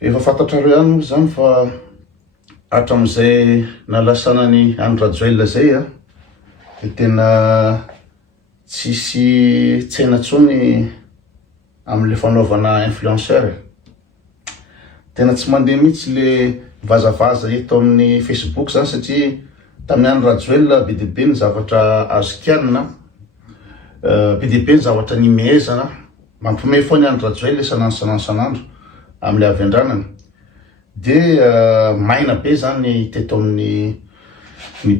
Efa fantatrareo ihany moa zany fa hatram'izay nalasanany Andra Joel zay de tena tsisy tsena tsony am'le fanaovana influenceur. Tena tsy mandeha mihitsy le vazavaza eto amin'ny Facebook zany satria tamin'ny Andra Joel be dia be ny zavatra azo kianina, be dia be ny zavatra nimehezana, mampiomehy foana Andra Joel isanandro am'le avy andranany. De maina be zany teto amin'ny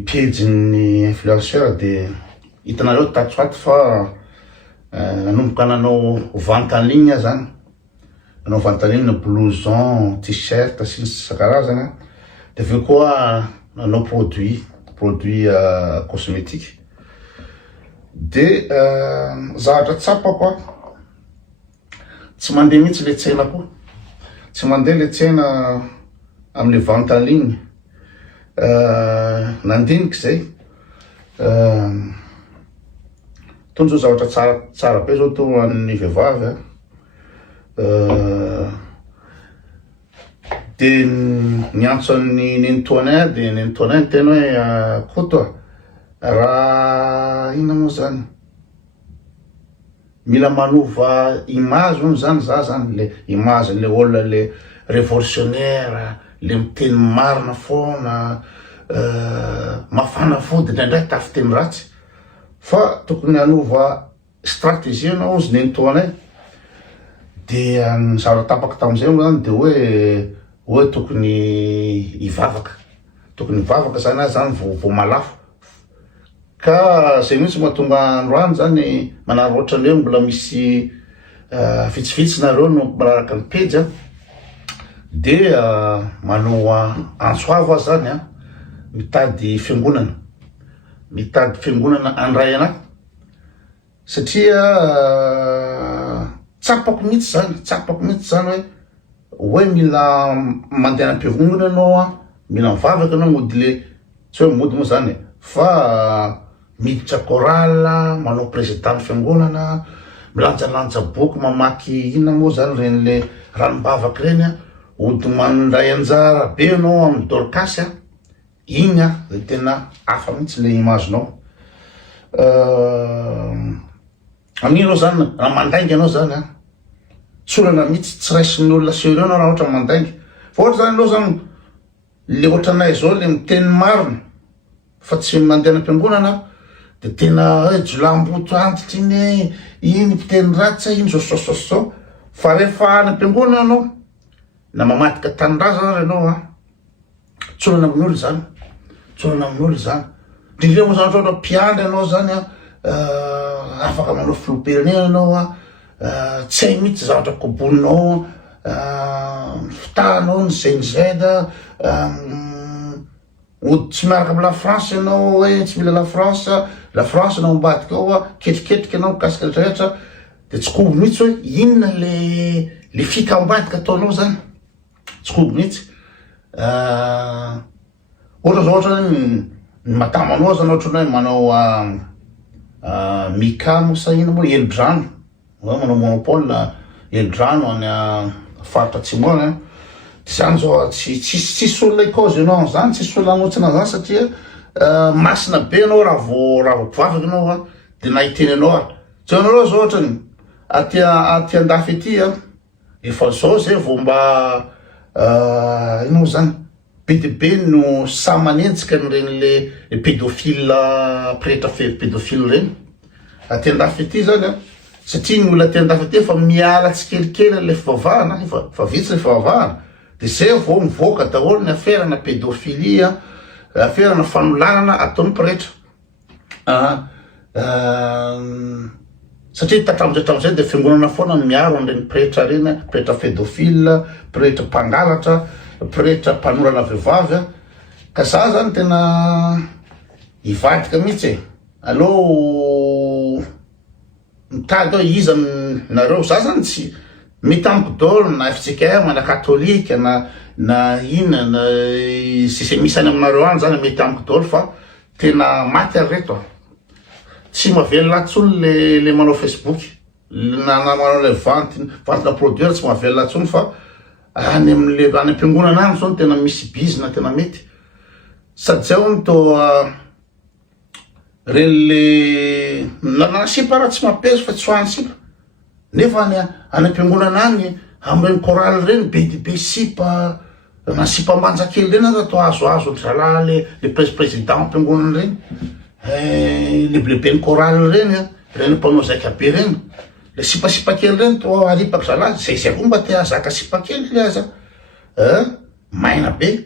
page-ny influenceur de hitanareo tatsoato fa nanomboka nanao vente en ligne zany, nanao vente en ligne blouson, t-shirt sy ny isan-karazany, de aveo koa nanao produit cosmétique. De zavatra tsapako tsy mandeha mihitsy le tsenako, tsy mandeha le tsena am'le vente en ligne. Nandiniky zay tony zao zavatra tsara be zao to an'ny vehivavy de niantso an'ny nenitoanay de nenitoanay tena hoe koto raha ina moa zany mila manova image moa zany za zany le image le olona le révolutionnaire, le miteny marina foana, mafana fody ndraindray tafiteny ratsy, fa tokony hanova stratégie anao izy nenitoanay. De ny zavatra tapaka tam'izay moa zany de hoe tokony hivavaka zany zany vo malafo. Ka zay mihitsy mahatonga androany zany manary ohatrany hoe mbola misy vitsivitsy nareo no manaraka ny page de manao antsoava zany mitady fiangonana andray anaky satria tsapako mihitsy zany hoe mila mandeha am-piangonana anao mila mivavaka anao mody le tsy hoe mody moa zany fa miditra chorale, manao président fiangonana, milanjalanja boky, mamaky inona moa zany reny le ranom-bavaka reny ody mandray anjara be anao amin'ny dorcas igny de tena hafa mihitsy le imagenao. Amin'iny anao zany raha mandaingy anao zany tsy olana mihitsy tsy raisin'ny olona sérieux anao raha ohatra mandaingy, fa ohatra zany anao zany le ohatranay zao le miteny marina fa tsy mandeha am-piangonana de tena jolamboto antitra iny mpiteny ratsy iny zao fa rehefa any am-piangonana anao na mamadika tanindrazana ary anao tsy olana amin'olo zany, indrindra moa zany ohatra mpiandry anao zany afaka manao filoham-pirenena anao tsy hay mihitsy zavatra koboninao, fitanao ny GNZ ody tsy miaraka amy la France anao hoe tsy mila la France anao ambadika ao ketriketriky anao mikasika rehetrarehetra de tsy kobo mihitsy hoe inona le fika ambadika ataonao zany, tsy kobo mihitsy. Ohatra ny matamanao zany ohatra hoe manao Mika moa ino moa Elidrano, manao monopole Elidrano any faritra Atsimo de zany zao tsisy olona ikaozy anao zany, tsisy olona anotsina zany satria masina be anao raha vo mpivavaka anao de nahiteny anao tsy anao zao ohatrany aty andafy ety efa zao zay vo mba ino moa zany be dia be no samanentsika n'ireny le pédophile, pretra pédophile reny aty andafy ety zany satria ny olona aty andafy ety fa miala tsikelikely le fivavahana fa vitsy le fivavahana de zay vo mivoaka daholo ny aferana pédophilie, aferana fanolanana ataon'ny pretra satria tatramozay de fiangonana foana ny miaro an'ireny pretra reny, pretra pédophile, pretra mpangalatra, pretra mpanorana vehivavy ka za zany tena hivadika mihitsy allo mitady hoe iza nareo, za zany tsy mety amiko daholo na FJKM na katolika na ina na zay misy any aminareo any zany mety amiko daholo fa tena maty ary reto tsy mahavelona tsony le manao Facebook na manao le vente produire tsy mahavelona tsony fa any am-piangonana any zao tena misy bizina tena mety sady zao mito reny le nanasipa raha tsy mampiaizo fa tsy hoany sipa nefa any am-piangonana any amreny koraly reny be dibe sipa nasipa manjakely reny aza atao azoazo drala le président am-piangonana reny leblebe ny koraly reny reny mpanao zaika be reny le sipasipa kely reny to aripaky zala zay koa mba te azaka sipa kely le aza maina be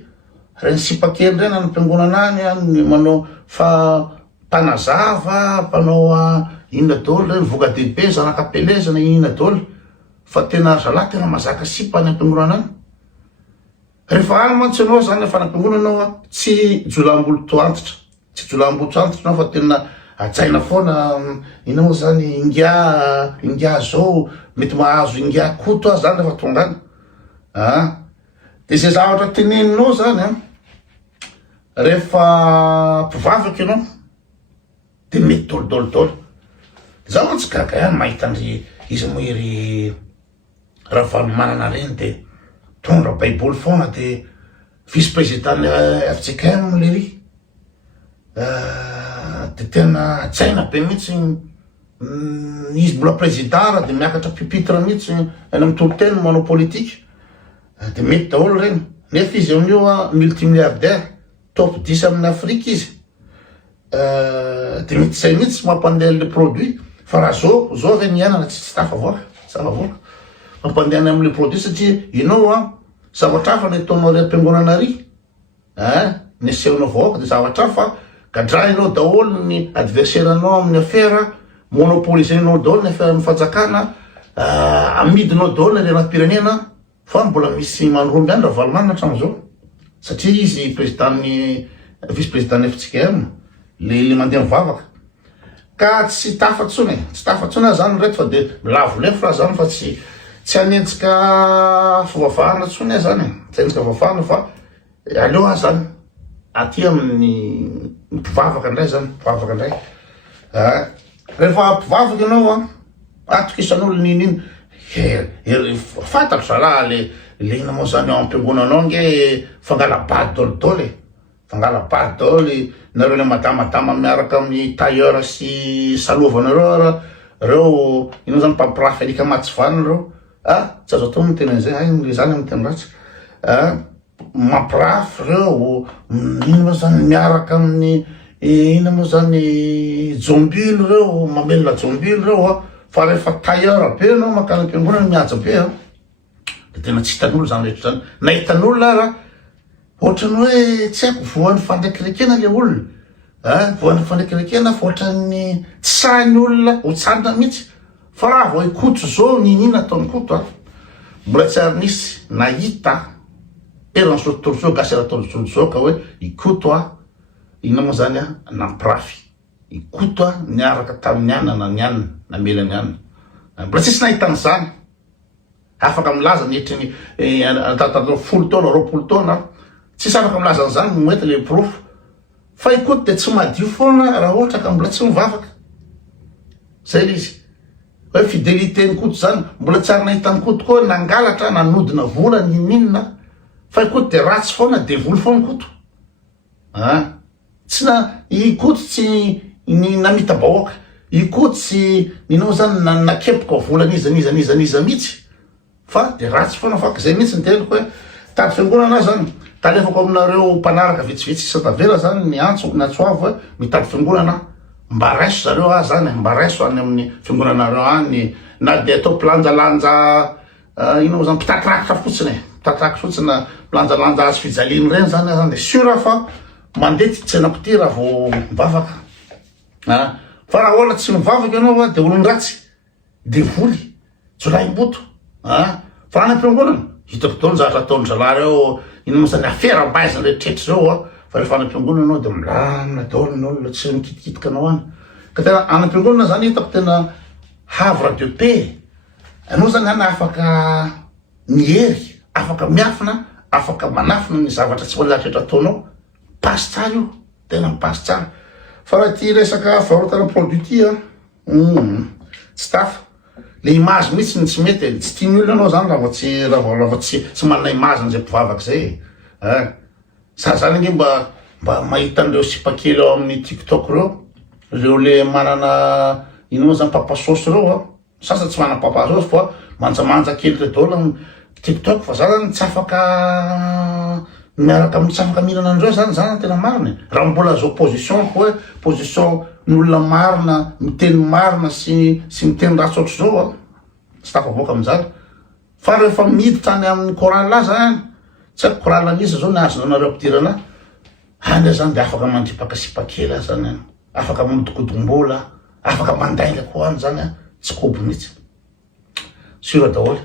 reny sipa kely reny any am-piangonana any manao fa mpanazava mpanao inona daholo reny voka dehibe zanakapelezana inona daholo fa tena zala tena mazaka sipa any am-piangonana any rehefa any mantsy anao zany fa am-piangonana anao tsy jolambolo toantitra tsy jolambolo toantitra anao fa tena ajaina foana ina moa zany ingia zao mety mahazo ingia koto azy zany rehefa tonga any de zay zavatra teneninao zany rehefa mpivavaky ianao de mety dolodolodolo za mantsy gaga ihany mahita andry izy moa ery raha valomanana reny de tondra baiboly foana de vice président FJKM lery de tena tsaina be mihitsy izy mbola président de miakatra pupitre mihitsy eny amin'ny toloteny manao politique de mety daholo reny nefa izy amin'io multimilliardaire top 10 amin'ny Afrique izy de mety zay mihitsy mampandeha le produit fa raha zao reny ianana tsy tafavoaka zavavoaka mampandehany am'le produit satria ianao zavatra hafa ny ataonao re am-piangonana ary nesehonao vahoaka de zavatra hafa gadrainao daholo ny adversaire anao amin'ny affaire monopolisenao daholo ny affaire amin'ny fanjakana amidinao daholo ny renam-pirenena fa mbola misy manoromby any raha valomanina hatramin'izao satria izy président-ny vice président FJKM le mandeha mivavaka ka tsy tafatsony zany reto fa de milavo lefa zany fa tsy hanenjika fivavahana tsony zany tsy hanenjika vavahana fa aleo zany aty amin'ny mpivavaka indray zany mpivavaka indray rehefa mpivavaka ianao atokisan'olo nininy fantatro zala le ina moa zany ao am-piangonanao nge fangalabady dolidoly fangalabady daholo nareo le madamadama miaraka amin'ny tailleur sy salovanareo reo ino zany mpampirafy alika matsivany reo tsy azo atao ny tena zay le zany amin'ny teny ratsy mampirafy reo ino moa zany miaraka amin'ny ina moa zany jombily reo mamelona jombily reo fa rehefa tailleur be anao makany am-piangonana mihaja be de tena tsy hitan'olo zany rehetra zany na hitan'olo ara ohatrany hoe tsy haiko voan'ny fandraikirekena le olona voan'ny fandraikirekena fa ohatrany tsy sainy olona hotsanina mihitsy fa raha vao ikoto zao ninina ataony koto mbola tsy ary nisy nahita erany sotorozao gasy ratorozao ka hoe ikoto ina moa zany nampirafy ikoto niaraka tamin'ny anana ny anina namela ny anina mbola tsisy nahitan'izany afaka milaza nihitry ny folo taona roapolo taona tsisy afaka milaza n'izany mety le proof fa ikoto de tsy madio foana raha ohatra ka mbola tsy mivavaka zay izy hoe fidélité ny koto zany mbola tsy ary nahita ny koto koa nangalatra nanodina vola ninina fa ikoto de ratsy foana devoly foana koto tsy na ikoto tsy namita bahoaka ikoto tsy ninao zany nakepoka vola niza mihitsy fa de ratsy foana fa zay mihitsy niteniko hoe tady fiangonana zany talefako aminareo mpanaraka vitsivitsy isa-tavela zany ny antso natsoavo hoe mitady fiangonana mba raiso zareo zany mba raiso any amin'ny fiangonanareo any na de atao mpilanjalanja ino zany mpitakirakitra fotsiny na mpilanjalanja azy fijaliny reny zany de sura fa mandeha tsy anapity raha vao mivavaka fa raha ola tsy mivavaka ianao de olony ratsy de voly jolaim-boto fa raha nam-piangonana hitako taony zavatra ataony zalareo ino moa zany affaire mbaizany rehetrrehetra zao fa rehefa anam-piangonana anao de milamina daholo ny olona tsy mikitikitika anao any ka tena anam-piangonana zany hitako tena havre de paix anao zany any afaka mihery afaka miafina afaka manafina ny zavatra tsy malatrrehetra ataonao pasy tsara io tena mipasy tsara fa raha ty resaka varotana produit ty tsy tafa le image mihitsy ny tsy mety tsy tiany olona anao zany raha vao tsy manana image zay mpivavaka zay za zany nge mba mahita an'ireo sipakely ao amin'ny TikTok reo le manana ino moa zany papasosy reo sasa tsy manana papasosy fa manjamanja kely redaola TikTok fa za zany tsy afaka miaraka tsy afaka mihinana andreo zany tena marina raha mbola zao position hoe position n'olona marina miteny marina sy miteny ratsy ohatry zao tsy tafavoaka amizany fa rehefa miditra any amin'ny Coran la zany tsy haiko Coran la misy zao ny azonao nareo ampidirana any zany de afaka mandripaka sipakely zany afaka mamodikodom-bola afaka mandainga koa any zany tsy kobo mihitsy sura daholo